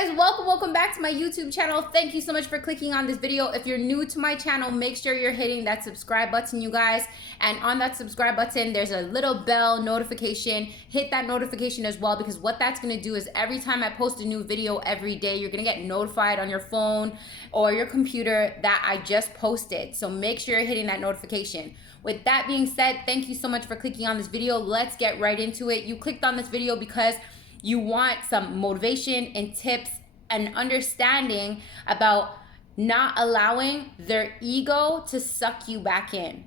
guys, welcome back to my YouTube channel. Thank you so much for clicking on this video. If you're new to my channel, make sure you're hitting that subscribe button, you guys. And on that subscribe button, there's a little bell notification. Hit that notification as well, because what that's gonna do is every time I post a new video every day, you're gonna get notified on your phone or your computer that I just posted. So make sure you're hitting that notification. With that being said, thank you so much for clicking on this video. Let's get right into it. You clicked on this video because you want some motivation and tips and understanding about not allowing their ego to suck you back in.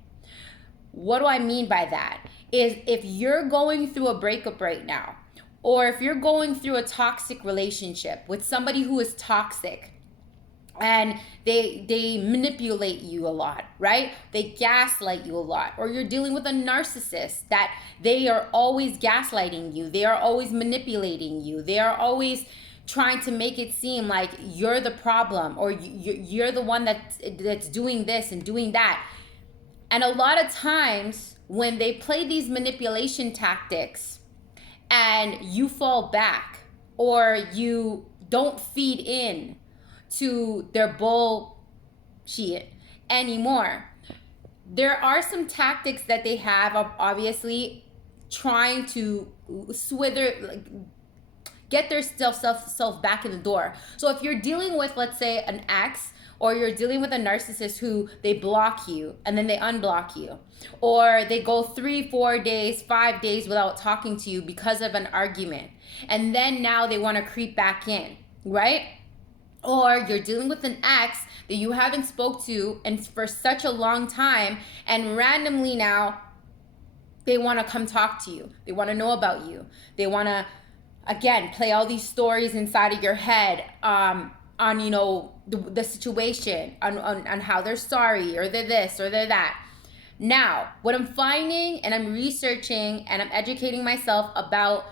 What do I mean by that? Is if you're going through a breakup right now, or if you're going through a toxic relationship with somebody who is toxic, and they manipulate you a lot, right? They gaslight you a lot. Or you're dealing with a narcissist that they are always gaslighting you. They are always manipulating you. They are always trying to make it seem like you're the problem, or you're the one that's doing this and doing that. And a lot of times when they play these manipulation tactics and you fall back or you don't feed in to their bullshit anymore, there are some tactics that they have of obviously trying to get their self back in the door. So if you're dealing with, let's say, an ex, or you're dealing with a narcissist who they block you and then they unblock you, or they go 3, 4 days, 5 days without talking to you because of an argument, and then now they want to creep back in, right? Or you're dealing with an ex that you haven't spoke to and for such a long time, and randomly now they want to come talk to you. They want to know about you. They want to, again, play all these stories inside of your head on the situation, on how they're sorry, or they're this or they're that. Now, what I'm finding, and I'm researching and I'm educating myself about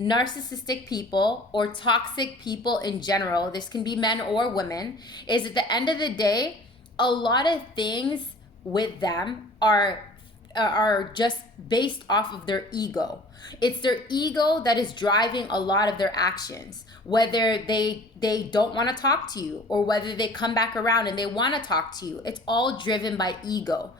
narcissistic people or toxic people in general, this can be men or women, is at the end of the day, a lot of things with them are just based off of their ego. It's their ego that is driving a lot of their actions, whether they don't want to talk to you or whether they come back around and they want to talk to you. It's all driven by ego.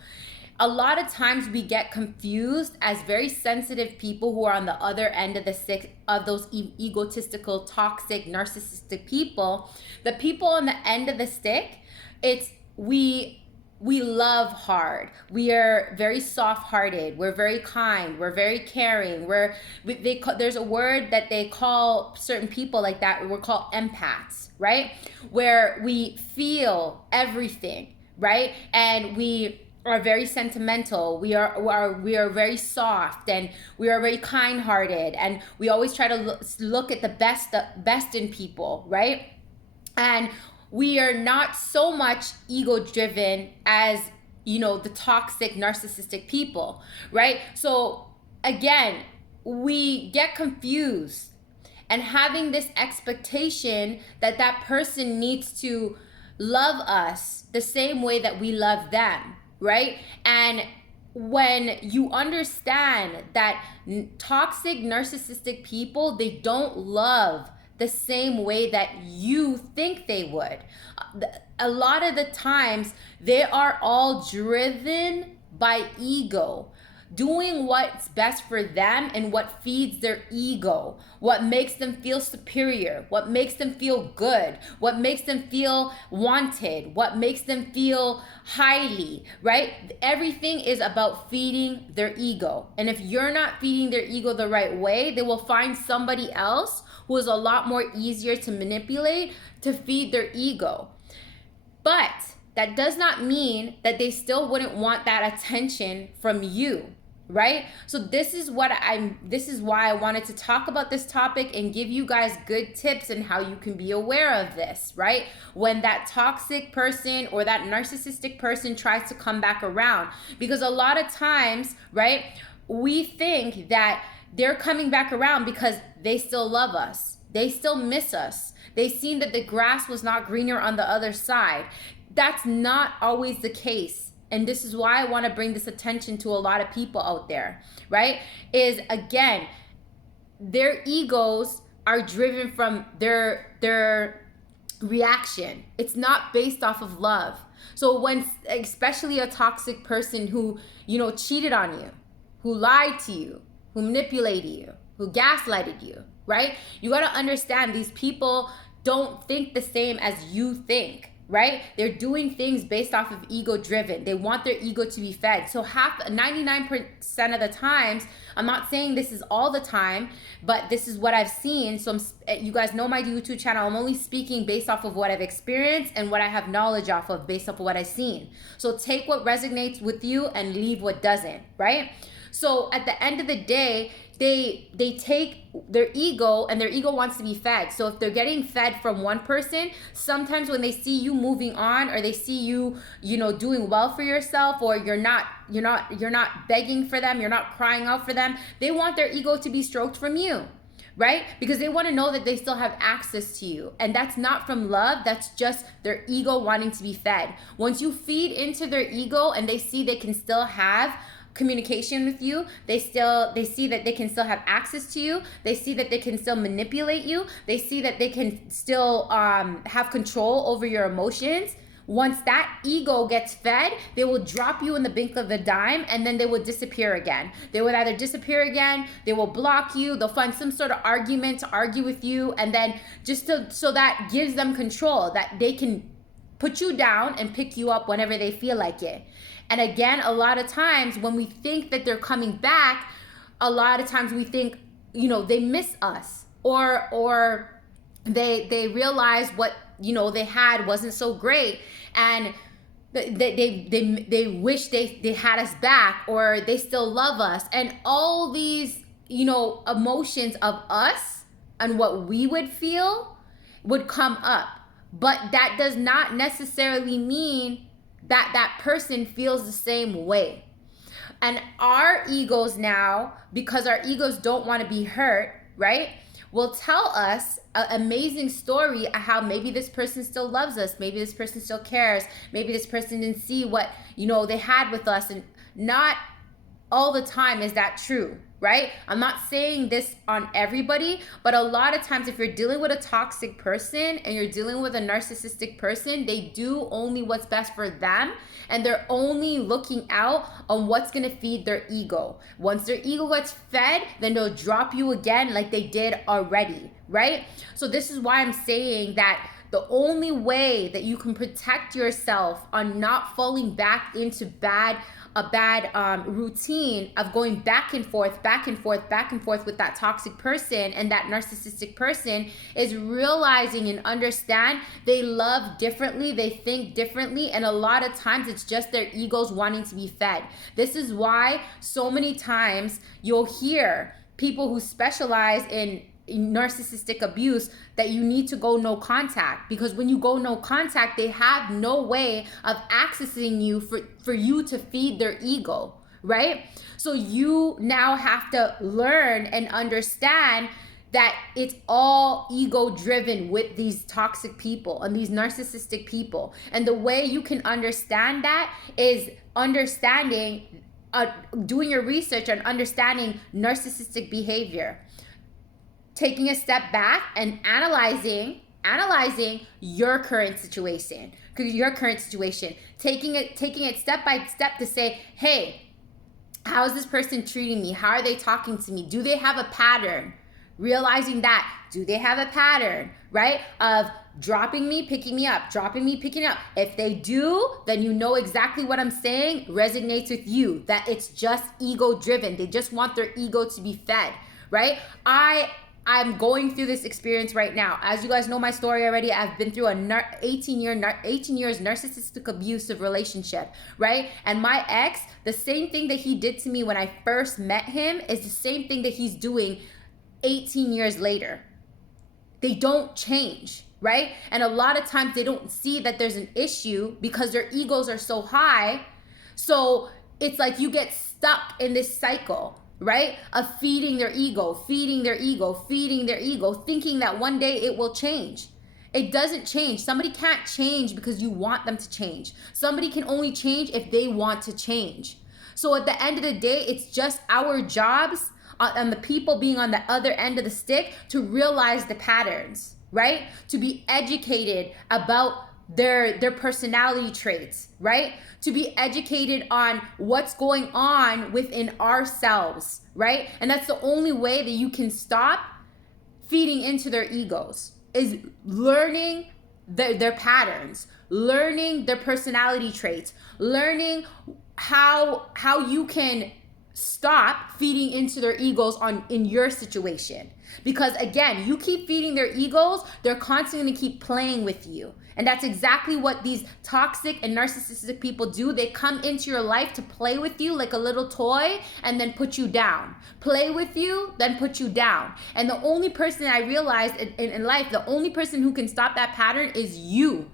A lot of times we get confused as very sensitive people who are on the other end of the stick of those egotistical, toxic, narcissistic people. The people on the end of the stick, we love hard. We are very soft-hearted. We're very kind. We're very caring. There's a word that they call certain people like that. We're called empaths, right? Where we feel everything, right? And we are very sentimental. We are very soft, and we are very kind-hearted, and we always try to look at the best in people, right? And we are not so much ego-driven as, the toxic, narcissistic people, right? So again, we get confused and having this expectation that that person needs to love us the same way that we love them, right? And when you understand that toxic, narcissistic people, they don't love the same way that you think they would. A lot of the times, they are all driven by ego, doing what's best for them and what feeds their ego, what makes them feel superior, what makes them feel good, what makes them feel wanted, what makes them feel highly, right? Everything is about feeding their ego. And if you're not feeding their ego the right way, they will find somebody else who is a lot more easier to manipulate to feed their ego. But that does not mean that they still wouldn't want that attention from you, right? So this is why I wanted to talk about this topic and give you guys good tips and how you can be aware of this, right? When that toxic person or that narcissistic person tries to come back around. Because a lot of times, right, we think that they're coming back around because they still love us. They still miss us. They've seen that the grass was not greener on the other side. That's not always the case. And this is why I want to bring this attention to a lot of people out there, right? Is again, their egos are driven from their reaction. It's not based off of love. So when, especially a toxic person who, cheated on you, who lied to you, who manipulated you, who gaslighted you, right? You got to understand these people don't think the same as you think, right? They're doing things based off of ego driven. They want their ego to be fed. So 99% of the times, I'm not saying this is all the time, but this is what I've seen. So you guys know my YouTube channel. I'm only speaking based off of what I've experienced and what I have knowledge off of based off of what I've seen. So take what resonates with you and leave what doesn't, right? So at the end of the day, they take their ego, and their ego wants to be fed. So if they're getting fed from one person, sometimes when they see you moving on, or they see you, doing well for yourself, or you're not begging for them, you're not crying out for them, they want their ego to be stroked from you, right? Because they want to know that they still have access to you. And that's not from love. That's just their ego wanting to be fed. Once you feed into their ego and they see they can still have communication with you, they see that they can still have access to you, they see that they can still manipulate you, they see that they can still have control over your emotions. Once that ego gets fed, they will drop you in the blink of a dime, and then they will disappear again. They will either disappear again, they will block you, they'll find some sort of argument to argue with you, and then so that gives them control, that they can put you down and pick you up whenever they feel like it. And again, a lot of times when we think that they're coming back, a lot of times we think, they miss us, or they realize what, they had wasn't so great, and they wish they had us back, or they still love us, and all these, emotions of us and what we would feel would come up. But that does not necessarily mean that person feels the same way. And our egos now, because our egos don't want to be hurt, right, will tell us an amazing story of how maybe this person still loves us, maybe this person still cares, maybe this person didn't see what, they had with us. And not all the time is that true, right? I'm not saying this on everybody, but a lot of times if you're dealing with a toxic person and you're dealing with a narcissistic person, they do only what's best for them, and they're only looking out on what's going to feed their ego. Once their ego gets fed, then they'll drop you again like they did already, right? So this is why I'm saying that the only way that you can protect yourself on not falling back into a bad routine of going back and forth with that toxic person and that narcissistic person is realizing and understand they love differently, they think differently, and a lot of times it's just their egos wanting to be fed. This is why so many times you'll hear people who specialize in narcissistic abuse that you need to go no contact, because when you go no contact, they have no way of accessing you for you to feed their ego, right? So you now have to learn and understand that it's all ego driven with these toxic people and these narcissistic people. And the way you can understand that is understanding, doing your research on understanding narcissistic behavior. Taking a step back and analyzing your current situation. Taking it step by step to say, hey, how is this person treating me? How are they talking to me? Do they have a pattern? Realizing that, do they have a pattern, right? Of dropping me, picking me up, dropping me, picking up. If they do, then you know exactly what I'm saying resonates with you, that it's just ego driven. They just want their ego to be fed, right? I'm going through this experience right now. As you guys know my story already, I've been through 18 years narcissistic abusive relationship, right? And my ex, the same thing that he did to me when I first met him is the same thing that he's doing 18 years later. They don't change, right? And a lot of times they don't see that there's an issue because their egos are so high. So it's like you get stuck in this cycle, right? Of feeding their ego, thinking that one day it will change. It doesn't change. Somebody can't change because you want them to change. Somebody can only change if they want to change. So at the end of the day, it's just our jobs on the people being on the other end of the stick to realize the patterns, right? To be educated about their personality traits, right? To be educated on what's going on within ourselves, right? And that's the only way that you can stop feeding into their egos, is learning their patterns, learning their personality traits, learning how you can stop feeding into their egos in your situation. Because again, you keep feeding their egos, they're constantly going to keep playing with you. And that's exactly what these toxic and narcissistic people do. They come into your life to play with you like a little toy and then put you down. Play with you, then put you down. And the only person I realized in life, the only person who can stop that pattern is you.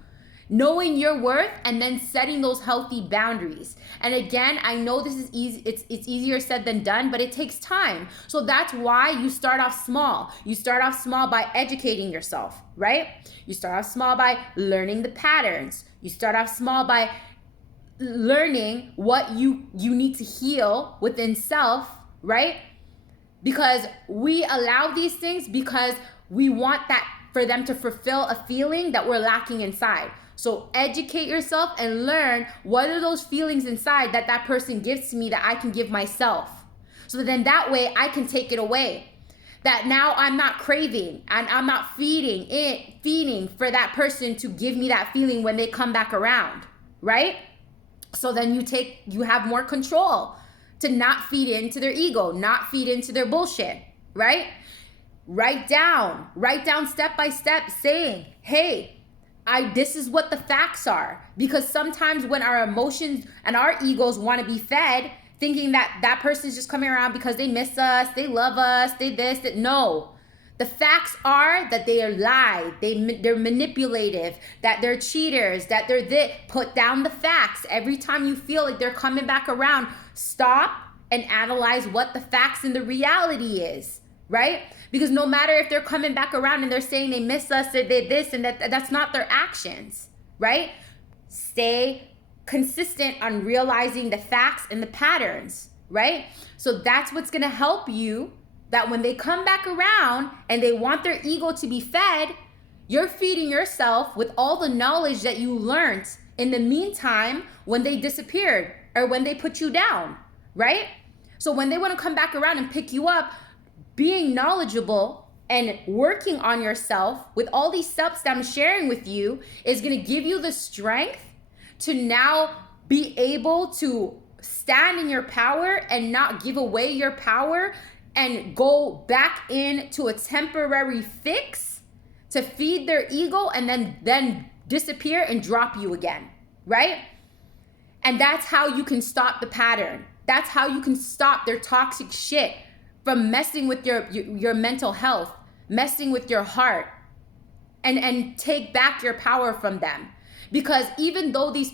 Knowing your worth and then setting those healthy boundaries. And again, I know this is easy. It's easier said than done, but it takes time. So that's why you start off small. You start off small by educating yourself, right? You start off small by learning the patterns. You start off small by learning what you need to heal within self, right? Because we allow these things because we want that for them to fulfill a feeling that we're lacking inside. So educate yourself and learn what are those feelings inside that person gives to me that I can give myself. So then that way I can take it away. That now I'm not craving and I'm not feeding for that person to give me that feeling when they come back around, right? So then you have more control to not feed into their ego, not feed into their bullshit, right? Write down step by step saying, hey, this is what the facts are. Because sometimes when our emotions and our egos want to be fed, thinking that person's just coming around because they miss us, they love us, they this, that. No. The facts are that they are lie, they're manipulative, that they're cheaters, that they're this. Put down the facts. Every time you feel like they're coming back around, stop and analyze what the facts and the reality is, right? Because no matter if they're coming back around and they're saying they miss us, they this and that's not their actions, right? Stay consistent on realizing the facts and the patterns, right? So that's what's going to help you, that when they come back around and they want their ego to be fed, you're feeding yourself with all the knowledge that you learned in the meantime when they disappeared or when they put you down, right? So when they want to come back around and pick you up, being knowledgeable and working on yourself with all these steps that I'm sharing with you is going to give you the strength to now be able to stand in your power and not give away your power and go back into a temporary fix to feed their ego and then disappear and drop you again, right? And that's how you can stop the pattern. That's how you can stop their toxic shit from messing with your mental health, messing with your heart, and take back your power from them. Because even though these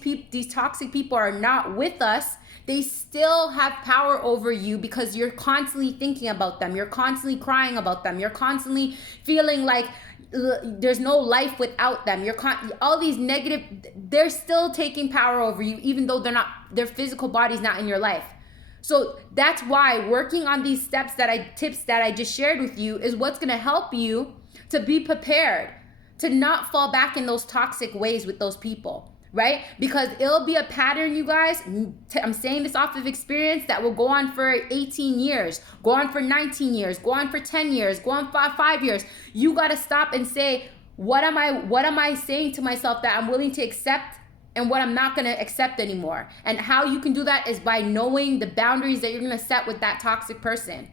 toxic people are not with us, they still have power over you because you're constantly thinking about them. You're constantly crying about them. You're constantly feeling like there's no life without them. All these negative, they're still taking power over you, even though their physical body's not in your life. So that's why working on these tips that I just shared with you is what's going to help you to be prepared to not fall back in those toxic ways with those people, right? Because it'll be a pattern, you guys. I'm saying this off of experience, that will go on for 18 years, go on for 19 years, go on for 10 years, go on for 5 years. You got to stop and say, what am I saying to myself that I'm willing to accept and what I'm not going to accept anymore? And how you can do that is by knowing the boundaries that you're going to set with that toxic person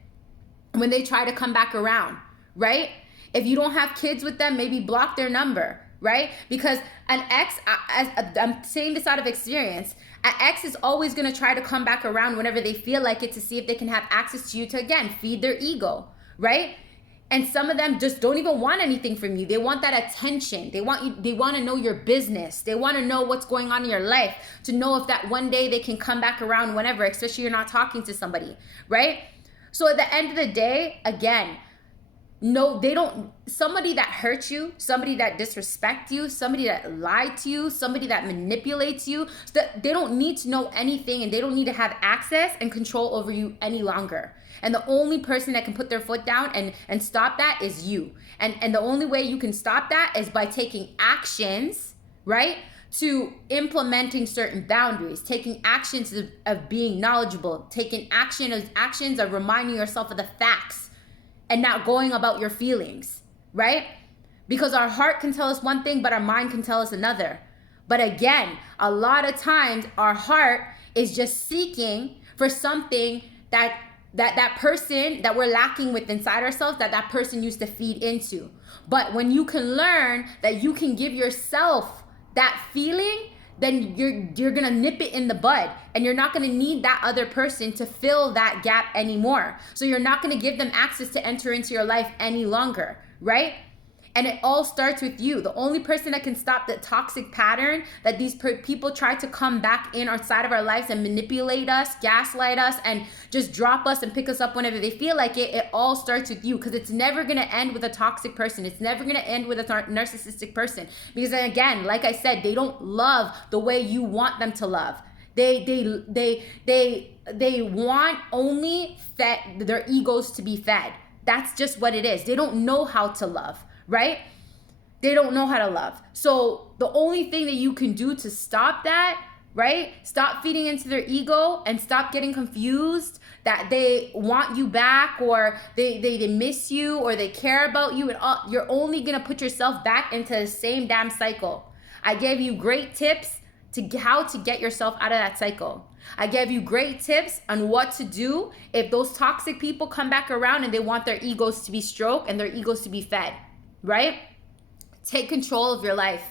when they try to come back around, right? If you don't have kids with them, maybe block their number, right? Because an ex, I'm saying this out of experience, an ex is always going to try to come back around whenever they feel like it to see if they can have access to you to, again, feed their ego, right? And some of them just don't even want anything from you. They want that attention. They want to know your business. They want to know what's going on in your life, to know if that one day they can come back around whenever, especially you're not talking to somebody, right? So at the end of the day, again, no, they don't, somebody that hurts you, somebody that disrespects you, somebody that lied to you, somebody that manipulates you, they don't need to know anything, and they don't need to have access and control over you any longer. And the only person that can put their foot down and stop that is you. And the only way you can stop that is by taking actions, right? To implementing certain boundaries, taking actions of being knowledgeable, taking actions of reminding yourself of the facts, and not going about your feelings, right? Because our heart can tell us one thing, but our mind can tell us another. But again, a lot of times our heart is just seeking for something that person that we're lacking with inside ourselves, that person used to feed into. But when you can learn that you can give yourself that feeling, then you're gonna nip it in the bud, and you're not gonna need that other person to fill that gap anymore. So you're not gonna give them access to enter into your life any longer, right? And it all starts with you. The only person that can stop the toxic pattern that these people try to come back in outside of our lives and manipulate us, gaslight us, and just drop us and pick us up whenever they feel like it, it all starts with you, because it's never going to end with a toxic person. It's never going to end with a narcissistic person. Because again, like I said, they don't love the way you want them to love. They want only their egos to be fed. That's just what it is. They don't know how to love. Right? They don't know how to love. So the only thing that you can do to stop that, right? Stop feeding into their ego and stop getting confused that they want you back, or they miss you, or they care about you, and all, you're only going to put yourself back into the same damn cycle. I gave you great tips to how to get yourself out of that cycle. I gave you great tips on what to do if those toxic people come back around and they want their egos to be stroked and their egos to be fed. Right? Take control of your life.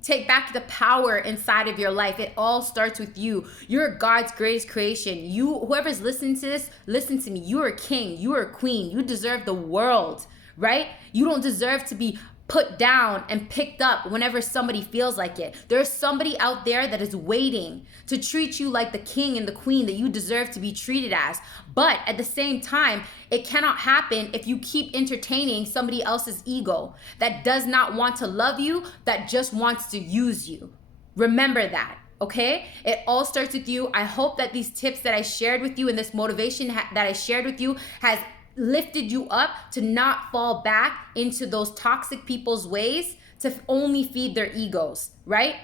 Take back the power inside of your life. It all starts with you. You're God's greatest creation. Whoever's listening to this, listen to me. You are a king. You are a queen. You deserve the world, right? You don't deserve to be put down and picked up whenever somebody feels like it. There's somebody out there that is waiting to treat you like the king and the queen that you deserve to be treated as. But at the same time, it cannot happen if you keep entertaining somebody else's ego that does not want to love you, that just wants to use you. Remember that. Okay? It all starts with you. I hope that these tips that I shared with you and this motivation that I shared with you has lifted you up to not fall back into those toxic people's ways to only feed their egos, right?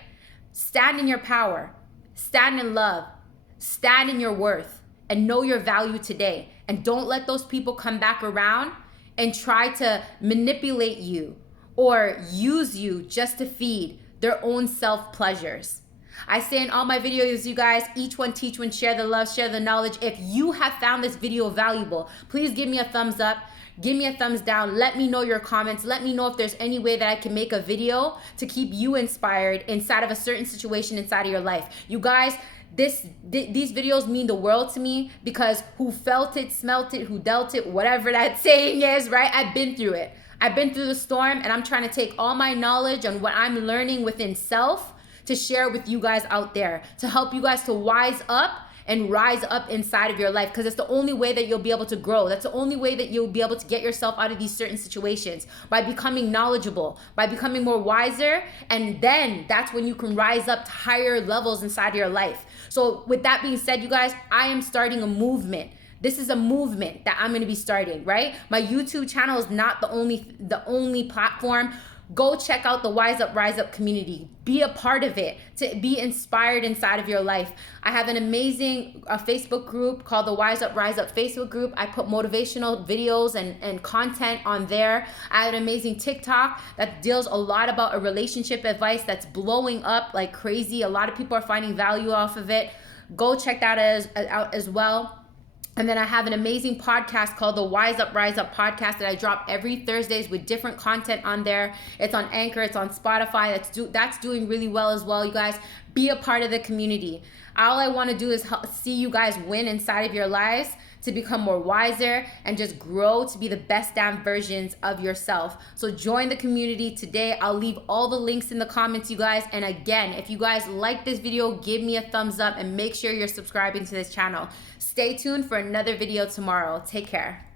Stand in your power, stand in love, stand in your worth, and know your value today. And don't let those people come back around and try to manipulate you or use you just to feed their own self pleasures. I say in all my videos, you guys, each one teach one, share the love, share the knowledge. If you have found this video valuable, please give me a thumbs up, give me a thumbs down. Let me know your comments. Let me know if there's any way that I can make a video to keep you inspired inside of a certain situation inside of your life. You guys, these videos mean the world to me, because who felt it, smelt it, who dealt it, whatever that saying is, right? I've been through it. I've been through the storm, and I'm trying to take all my knowledge on what I'm learning within self to share with you guys out there, to help you guys to wise up and rise up inside of your life, because it's the only way that you'll be able to grow. That's the only way that you'll be able to get yourself out of these certain situations, by becoming knowledgeable, by becoming more wiser, and then that's when you can rise up to higher levels inside of your life. So with that being said, you guys, I am starting a movement. This is a movement that I'm going to be starting, right? My YouTube channel is not the only platform. Go check out the Wise Up, Rise Up community. Be a part of it, to be inspired inside of your life. I have an amazing Facebook group called the Wise Up, Rise Up Facebook group. I put motivational videos and content on there. I have an amazing TikTok that deals a lot about a relationship advice that's blowing up like crazy. A lot of people are finding value off of it. Go check that out as well. And then I have an amazing podcast called the Wise Up, Rise Up podcast that I drop every Thursdays with different content on there. It's on Anchor, it's on Spotify. That's doing really well as well, you guys. Be a part of the community. All I want to do is see you guys win inside of your lives, to become more wiser and just grow to be the best damn versions of yourself. So join the community today. I'll leave all the links in the comments, you guys. And again, if you guys like this video, give me a thumbs up and make sure you're subscribing to this channel. Stay tuned for another video tomorrow. Take care.